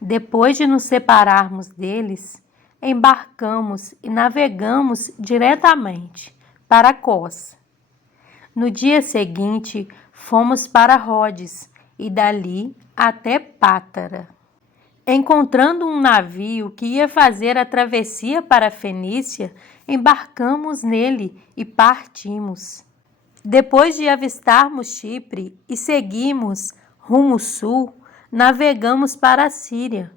Depois de nos separarmos deles, embarcamos e navegamos diretamente para Cós. No dia seguinte, fomos para Rhodes e dali até Pátara. Encontrando um navio que ia fazer a travessia para a Fenícia, embarcamos nele e partimos. Depois de avistarmos Chipre e seguimos rumo sul, navegamos para a Síria.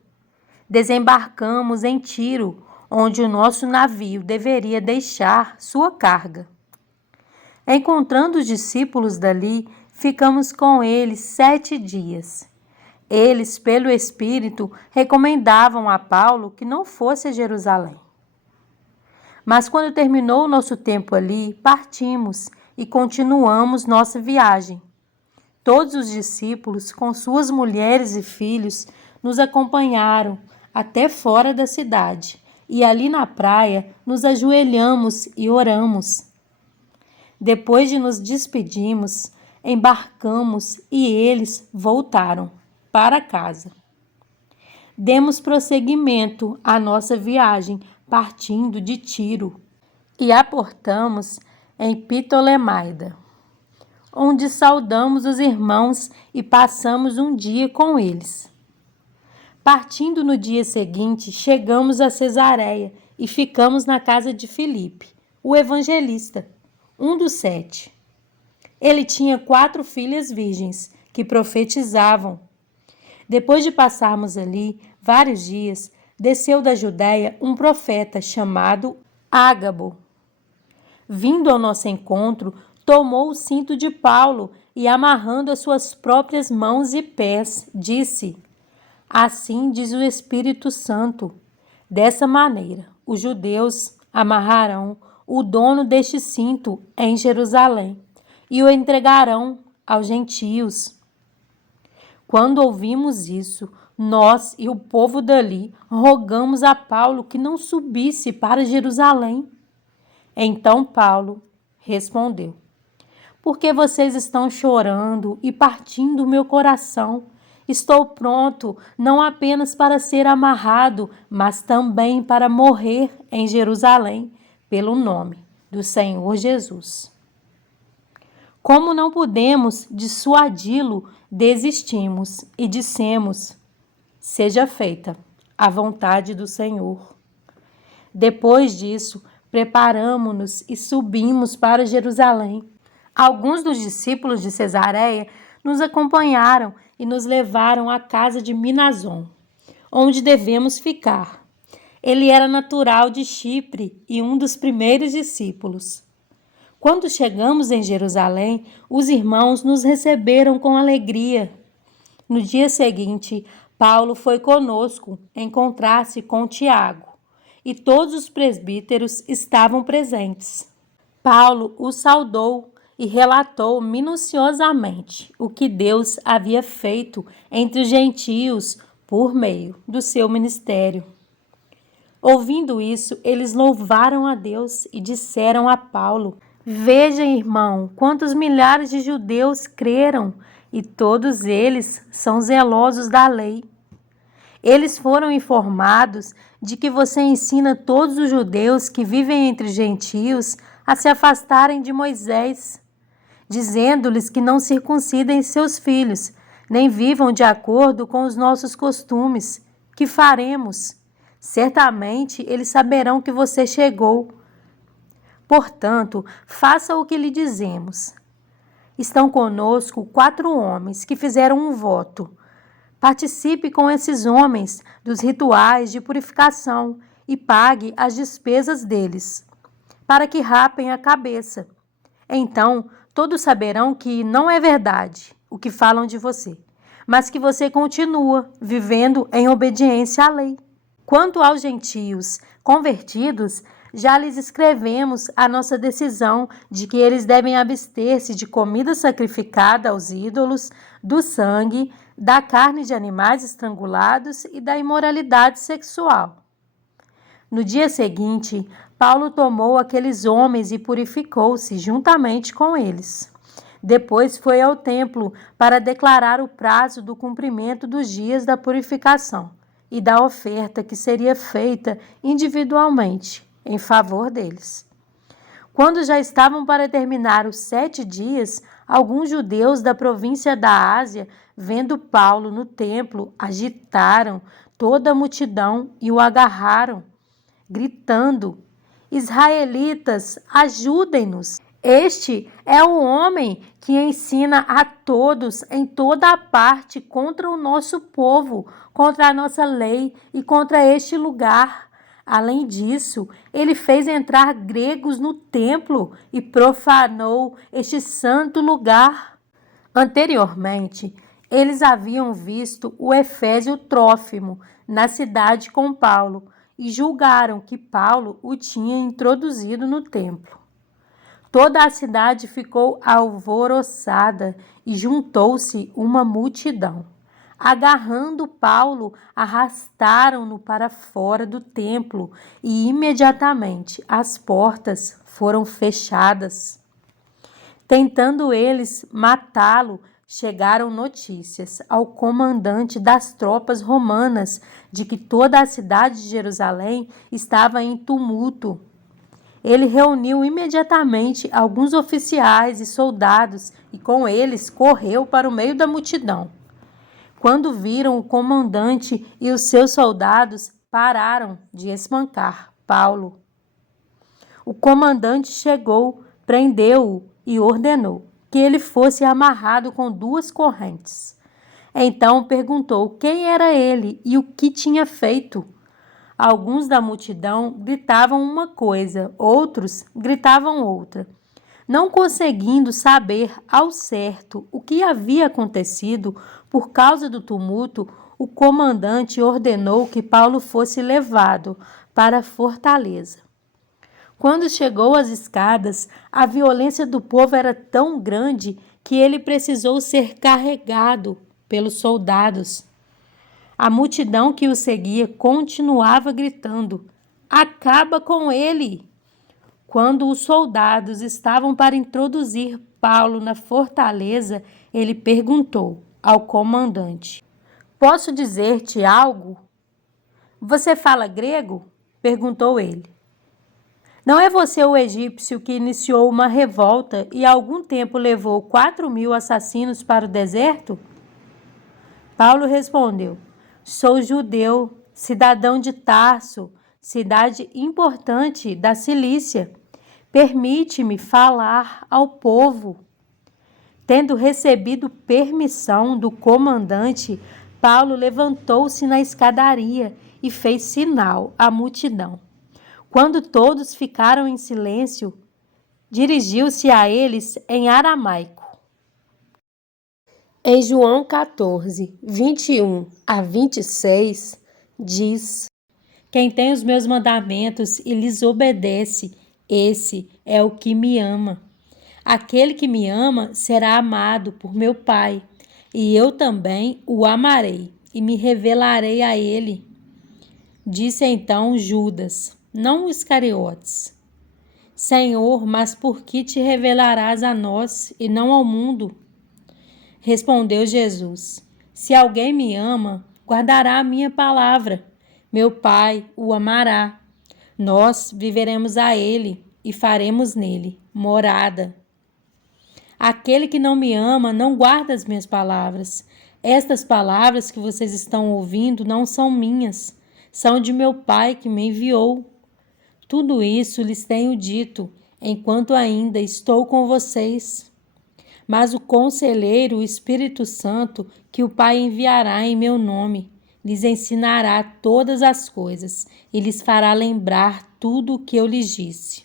Desembarcamos em Tiro, onde o nosso navio deveria deixar sua carga. Encontrando os discípulos dali, ficamos com eles 7 dias. Eles, pelo Espírito, recomendavam a Paulo que não fosse a Jerusalém. Mas quando terminou o nosso tempo ali, partimos e continuamos nossa viagem. Todos os discípulos, com suas mulheres e filhos, nos acompanharam até fora da cidade, e ali na praia nos ajoelhamos e oramos. Depois de nos despedirmos, embarcamos e eles voltaram para casa. Demos prosseguimento à nossa viagem, partindo de Tiro, e aportamos em Ptolemaida, onde saudamos os irmãos e passamos um dia com eles. Partindo no dia seguinte, chegamos a Cesareia e ficamos na casa de Filipe, o evangelista, um dos 7. Ele tinha 4 filhas virgens que profetizavam. Depois de passarmos ali vários dias, desceu da Judéia um profeta chamado Ágabo. Vindo ao nosso encontro, tomou o cinto de Paulo e, amarrando as suas próprias mãos e pés, disse: Assim diz o Espírito Santo, dessa maneira os judeus amarrarão o dono deste cinto em Jerusalém e o entregarão aos gentios. Quando ouvimos isso, nós e o povo dali rogamos a Paulo que não subisse para Jerusalém. Então Paulo respondeu: Por que vocês estão chorando e partindo o meu coração? Estou pronto não apenas para ser amarrado, mas também para morrer em Jerusalém, pelo nome do Senhor Jesus. Como não pudemos dissuadi-lo, desistimos e dissemos: Seja feita a vontade do Senhor. Depois disso, preparamo-nos e subimos para Jerusalém. Alguns dos discípulos de Cesareia nos acompanharam e nos levaram à casa de Minason, onde devemos ficar. Ele era natural de Chipre e um dos primeiros discípulos. Quando chegamos em Jerusalém, os irmãos nos receberam com alegria. No dia seguinte, Paulo foi conosco encontrar-se com Tiago, e todos os presbíteros estavam presentes. Paulo o saudou e relatou minuciosamente o que Deus havia feito entre os gentios por meio do seu ministério. Ouvindo isso, eles louvaram a Deus e disseram a Paulo: Veja, irmão, quantos milhares de judeus creram, e todos eles são zelosos da lei. Eles foram informados de que você ensina todos os judeus que vivem entre os gentios a se afastarem de Moisés, dizendo-lhes que não circuncidem seus filhos, nem vivam de acordo com os nossos costumes. Que faremos? Certamente eles saberão que você chegou. Portanto, faça o que lhe dizemos. Estão conosco 4 homens que fizeram um voto. Participe com esses homens dos rituais de purificação e pague as despesas deles, para que rapem a cabeça. Então, todos saberão que não é verdade o que falam de você, mas que você continua vivendo em obediência à lei. Quanto aos gentios convertidos, já lhes escrevemos a nossa decisão de que eles devem abster-se de comida sacrificada aos ídolos, do sangue, da carne de animais estrangulados e da imoralidade sexual. No dia seguinte, Paulo tomou aqueles homens e purificou-se juntamente com eles. Depois foi ao templo para declarar o prazo do cumprimento dos dias da purificação e da oferta que seria feita individualmente em favor deles. Quando já estavam para terminar os 7 dias, alguns judeus da província da Ásia, vendo Paulo no templo, agitaram toda a multidão e o agarraram, gritando: Israelitas, ajudem-nos! Este é o homem que ensina a todos em toda a parte contra o nosso povo, contra a nossa lei e contra este lugar. Além disso, ele fez entrar gregos no templo e profanou este santo lugar. Anteriormente, eles haviam visto o efésio Trófimo na cidade com Paulo e julgaram que Paulo o tinha introduzido no templo. Toda a cidade ficou alvoroçada e juntou-se uma multidão. Agarrando Paulo, arrastaram-no para fora do templo e imediatamente as portas foram fechadas. Tentando eles matá-lo, chegaram notícias ao comandante das tropas romanas de que toda a cidade de Jerusalém estava em tumulto. Ele reuniu imediatamente alguns oficiais e soldados e com eles correu para o meio da multidão. Quando viram o comandante e os seus soldados, pararam de espancar Paulo. O comandante chegou, prendeu-o e ordenou que ele fosse amarrado com 2 correntes. Então perguntou quem era ele e o que tinha feito. Alguns da multidão gritavam uma coisa, outros gritavam outra. Não conseguindo saber ao certo o que havia acontecido por causa do tumulto, o comandante ordenou que Paulo fosse levado para a fortaleza. Quando chegou às escadas, a violência do povo era tão grande que ele precisou ser carregado pelos soldados. A multidão que o seguia continuava gritando: acaba com ele! Quando os soldados estavam para introduzir Paulo na fortaleza, ele perguntou ao comandante: posso dizer-te algo? Você fala grego? Perguntou ele. Não é você o egípcio que iniciou uma revolta e há algum tempo levou 4.000 assassinos para o deserto? Paulo respondeu: sou judeu, cidadão de Tarso, cidade importante da Cilícia. Permite-me falar ao povo. Tendo recebido permissão do comandante, Paulo levantou-se na escadaria e fez sinal à multidão. Quando todos ficaram em silêncio, dirigiu-se a eles em aramaico. Em João 14, 21 a 26, diz: quem tem os meus mandamentos e lhes obedece, esse é o que me ama. Aquele que me ama será amado por meu Pai, e eu também o amarei e me revelarei a ele. Disse então Judas, não Iscariotes: Senhor, mas por que te revelarás a nós e não ao mundo? Respondeu Jesus: se alguém me ama, guardará a minha palavra. Meu Pai o amará. Nós viveremos a ele e faremos nele morada. Aquele que não me ama não guarda as minhas palavras. Estas palavras que vocês estão ouvindo não são minhas, são de meu Pai que me enviou. Tudo isso lhes tenho dito, enquanto ainda estou com vocês. Mas o Conselheiro, o Espírito Santo, que o Pai enviará em meu nome, lhes ensinará todas as coisas e lhes fará lembrar tudo o que eu lhes disse.